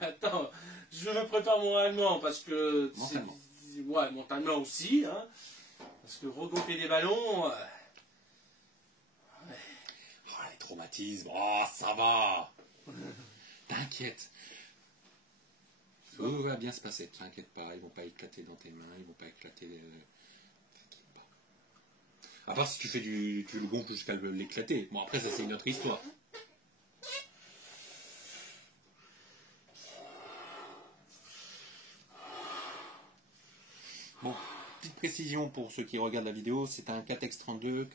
Attends, je me prépare moralement parce que... Mentalement. Ouais, mentalement aussi, hein. Parce que regonfler des ballons... Oh, les traumatismes, oh, ça va. T'inquiète. Tout va bien se passer, t'inquiète pas, ils vont pas éclater dans tes mains, ils vont pas éclater... T'inquiète pas. À part si tu fais tu le gonfles jusqu'à l'éclater. Bon, après, ça, c'est une autre histoire. Bon, petite précision pour ceux qui regardent la vidéo, c'est un 4X32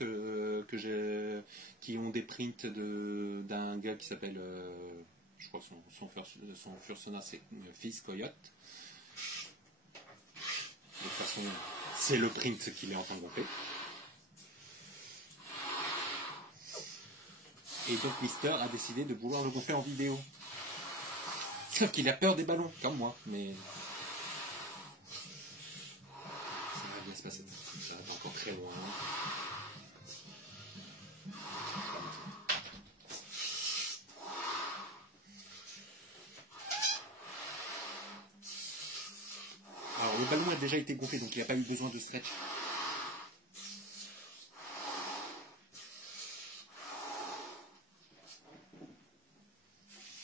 qui ont des prints d'un gars qui s'appelle, je crois que son fursona c'est Fils Coyote. De toute façon, c'est le print qu'il est en train de gonfler. Et donc Mister a décidé de vouloir le gonfler en vidéo. Sauf qu'il a peur des ballons, comme moi, mais... ça va bien se passer. Ça va pas encore très loin. Alors le ballon a déjà été gonflé, donc il n'a pas eu besoin de stretch.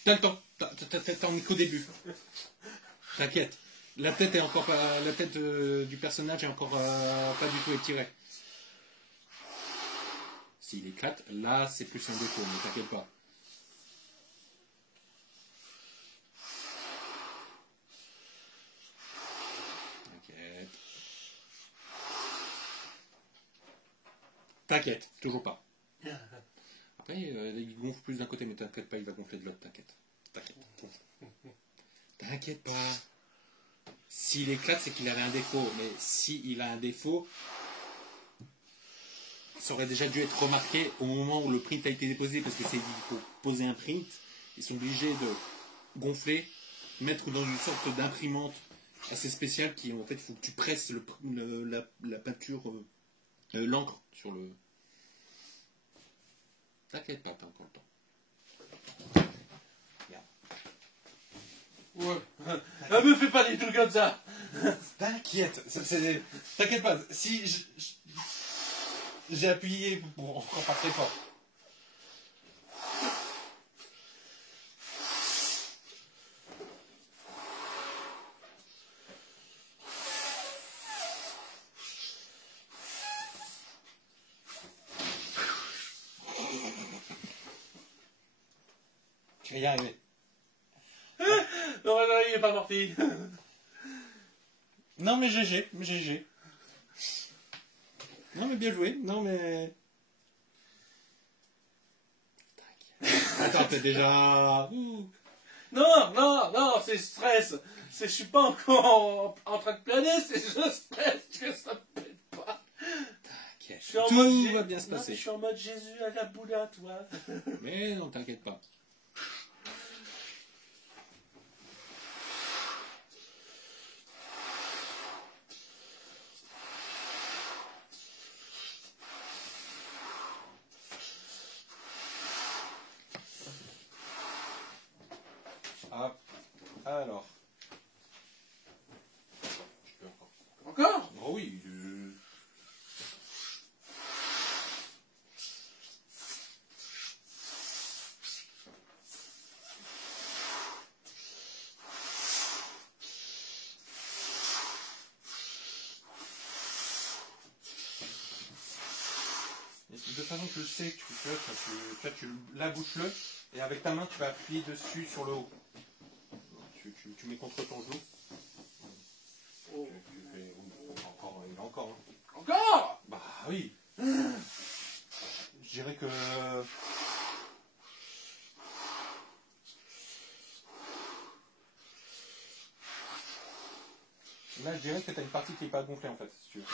T'as le temps, t'en es qu'au début. T'inquiète. La tête est encore pas, la tête du personnage est encore pas du tout étirée. S'il éclate, là c'est plus un défaut, mais t'inquiète pas. T'inquiète. T'inquiète, toujours pas. Après, il gonfle plus d'un côté, mais t'inquiète pas, il va gonfler de l'autre, t'inquiète. T'inquiète. T'inquiète pas. S'il éclate, c'est qu'il avait un défaut. Mais s'il a un défaut, ça aurait déjà dû être remarqué au moment où le print a été déposé, parce que c'est pour poser un print, ils sont obligés de gonfler, mettre dans une sorte d'imprimante assez spéciale qui, en fait, il faut que tu presses la peinture, l'encre sur le... T'inquiète pas, t'as encore le temps. Ouais. Ah, me fais pas des trucs comme ça. T'inquiète, t'inquiète pas, si j'ai appuyé pour encore pas très fort. Tu vas y arriver. Non, non, il est pas parti. Non mais GG. Non mais bien joué, non mais... Attends, t'es déjà... Non, c'est stress. Je suis pas encore en train de planer, c'est je stresse que ça me pète pas. T'inquiète, Je suis en tout mode va bien se passer. Je suis en mode Jésus à la boula, toi. Mais non, t'inquiète pas. Hop, alors. Je peux encore. Encore? Oh oui. De toute façon, tu le sais, tu labouches-le, et avec ta main, tu vas appuyer dessus sur le haut. Tu mets contre ton genou. Oh. Tu fais... Encore, il y en a encore. Hein. Encore? Bah oui. Je dirais que... Là, je dirais que tu as une partie qui n'est pas gonflée, en fait, si tu veux.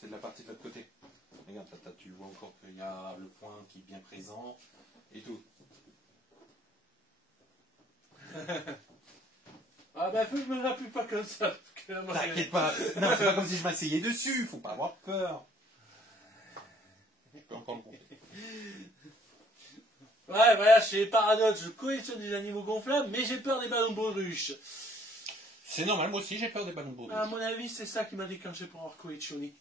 C'est de la partie de l'autre côté. Regarde, tu vois encore qu'il y a le point qui est bien présent et tout. Ah bah, me rappuie pas comme ça. T'inquiète pas. Non, c'est pas comme si je m'asseyais dessus. Faut pas avoir peur. Je peux encore le compter. Ouais, voilà, chez les Paradox, je collectionne des animaux gonflables, mais j'ai peur des ballons de baudruche. C'est normal, moi aussi j'ai peur des ballons de baudruche. À mon avis, c'est ça qui m'a déclenché pour avoir collectionné.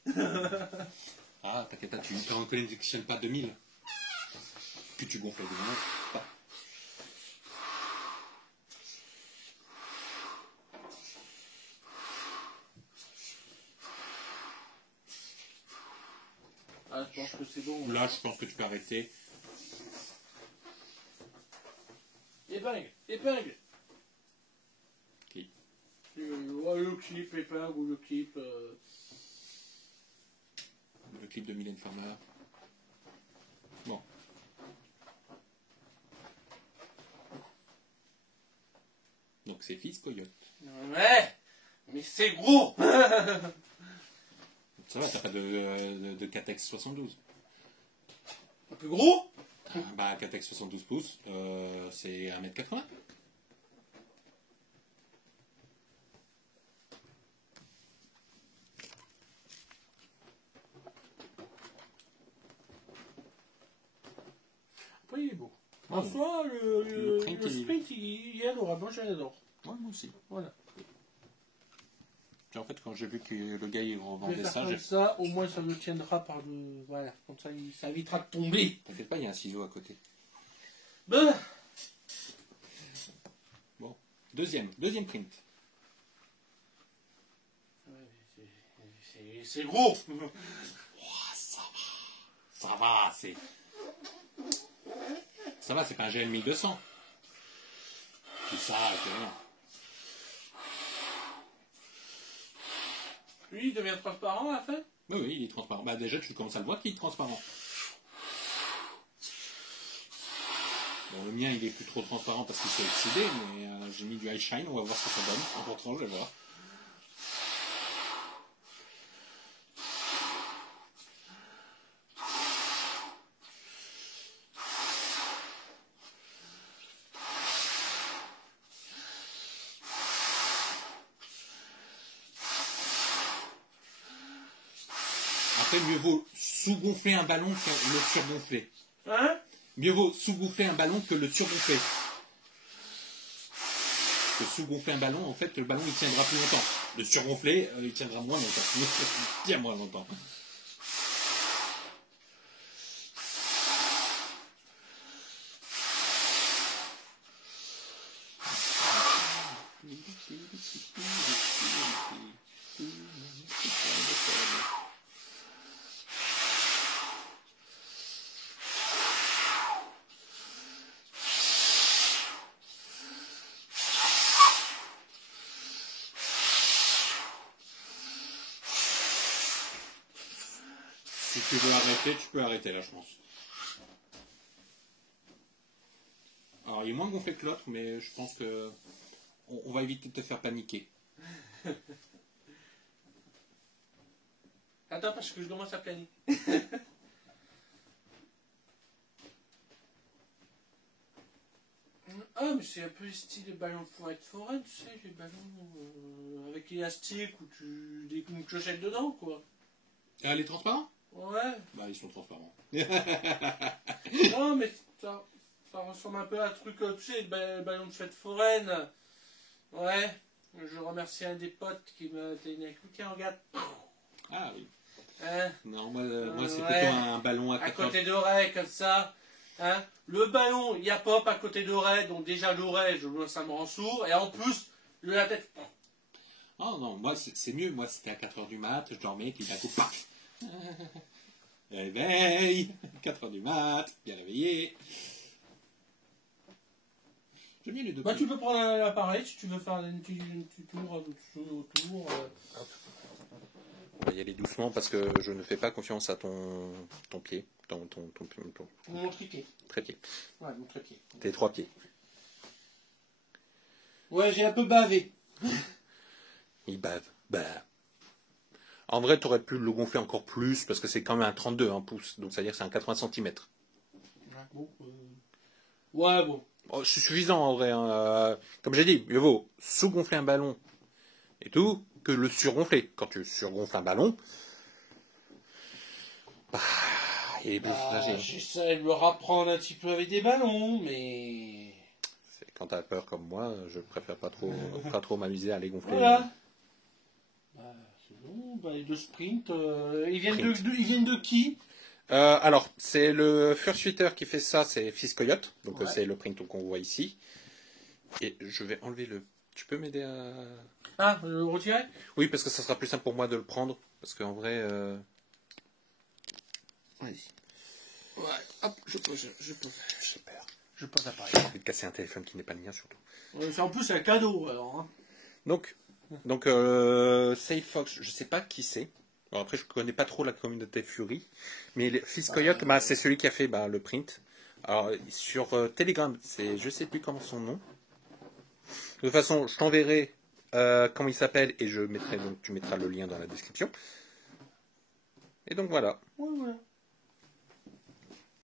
Ah, t'inquiète pas, tu n'en collectionnes pas 2000. Puis tu gonfles les 2000. Pas. Ah, je pense que c'est bon. Là, je pense que tu peux arrêter. Épingle, épingle. Clip. Ouais, le clip, épingle ou le clip. Le clip de Mylène Farmer. Bon. Donc c'est Fils Coyote. Ouais, mais c'est gros. Ça va, t'as pas de Catex 72. Un peu gros. Bah, Catex 72 pouces, c'est 1m80. Après, il est beau. Ah, En soi, le print, sprint, il est adorable. Moi, j'adore. Ouais, moi aussi. Voilà. Puis en fait, quand j'ai vu que le gars il Je vais revendait faire ça, comme j'ai... ça, au moins ça me tiendra par le. Voilà, comme ça, ça évitera de tomber. T'inquiète pas, il y a un ciseau à côté. Ben, Bon. Deuxième print. c'est gros. Ça va, c'est... Ça va, c'est pas un GM 1200. C'est ça, c'est rien. Lui, il devient transparent à la fin. Oui, oui, il est transparent. Bah déjà, tu commences à le voir qu'il est transparent. Bon, le mien, il est plus trop transparent parce qu'il s'est oxydé, mais j'ai mis du high shine, on va voir ce que ça donne. En rentrant, je vais voir. Après, mieux vaut sous-gonfler un ballon que le surgonfler. Hein? Mieux vaut sous-gonfler un ballon que le surgonfler. Parce que sous-gonfler un ballon, en fait, le ballon il tiendra plus longtemps. Le surgonfler, il tiendra moins longtemps. Il tient moins longtemps. Si tu veux arrêter, tu peux arrêter là, je pense. Alors, il est moins gonflé que l'autre, mais je pense que on va éviter de te faire paniquer. Attends, parce que je commence à planer. Ah, mais c'est un peu style ballon de forêt, tu sais, les ballons avec élastique où tu des une clochette dedans, quoi. Ah, les transparents? Ouais. Bah, ils sont transparents. Non, mais ça ressemble un peu à un truc, tu sais, le ballon de fête foraine. Ouais. Je remercie un des potes qui m'a donné un coup. Tiens, regarde. Ah oui. Hein? Non, moi c'est Ouais. plutôt un ballon à À 80. côté d'oreille, comme ça. Hein? Le ballon, il y a pop à côté d'oreille, donc déjà l'oreille, ça me rend sourd. Et en plus, la tête. Oh non, moi c'est mieux. Moi c'était à 4h du mat, je dormais, puis d'un coup, paf. Réveil 4h du mat, bien réveillé. J'aime bien les deux. Bah, tu peux prendre l'appareil si tu veux faire un petit tour autour. On va y aller doucement parce que je ne fais pas confiance à ton pied. Ton Mon trépied. trépied. Ouais, mon trépied. Tes 3 pieds. Ouais, j'ai un peu bavé. Il bave. Bah. En vrai, tu aurais pu le gonfler encore plus parce que c'est quand même un 32 un pouce. Donc ça veut dire que c'est un 80 cm. Bon, ouais, bon. Oh, c'est suffisant en vrai. Hein. Comme j'ai dit, mieux vaut sous-gonfler un ballon et tout que le surgonfler. Quand tu surgonfles un ballon, bah, Et plus fragile. J'essaie de me rapprendre un petit peu avec des ballons, mais... Quand t'as peur comme moi, je préfère pas trop m'amuser à les gonfler. Voilà. C'est bon, les deux sprints, ils viennent de qui? Alors, c'est le Fursuiter qui fait ça, c'est Fils Coyote. Donc Ouais. c'est le print qu'on voit ici. Et je vais enlever le... Tu peux m'aider à... Ah, le retirer? Oui, parce que ça sera plus simple pour moi de le prendre. Parce qu'en vrai... Vas-y. Ouais, hop, je pose. J'ai peur. Je pose l'appareil. J'ai envie de casser un téléphone qui n'est pas le mien, surtout. En plus, c'est un cadeau, alors. Hein. Donc Save Fox, je sais pas qui c'est. Alors après, je connais pas trop la communauté Fury. Mais Fils Coyote, c'est celui qui a fait le print. Alors, sur Telegram, je sais plus comment son nom. De toute façon, je t'enverrai comment il s'appelle et tu mettras le lien dans la description. Et donc voilà. Ouais, voilà.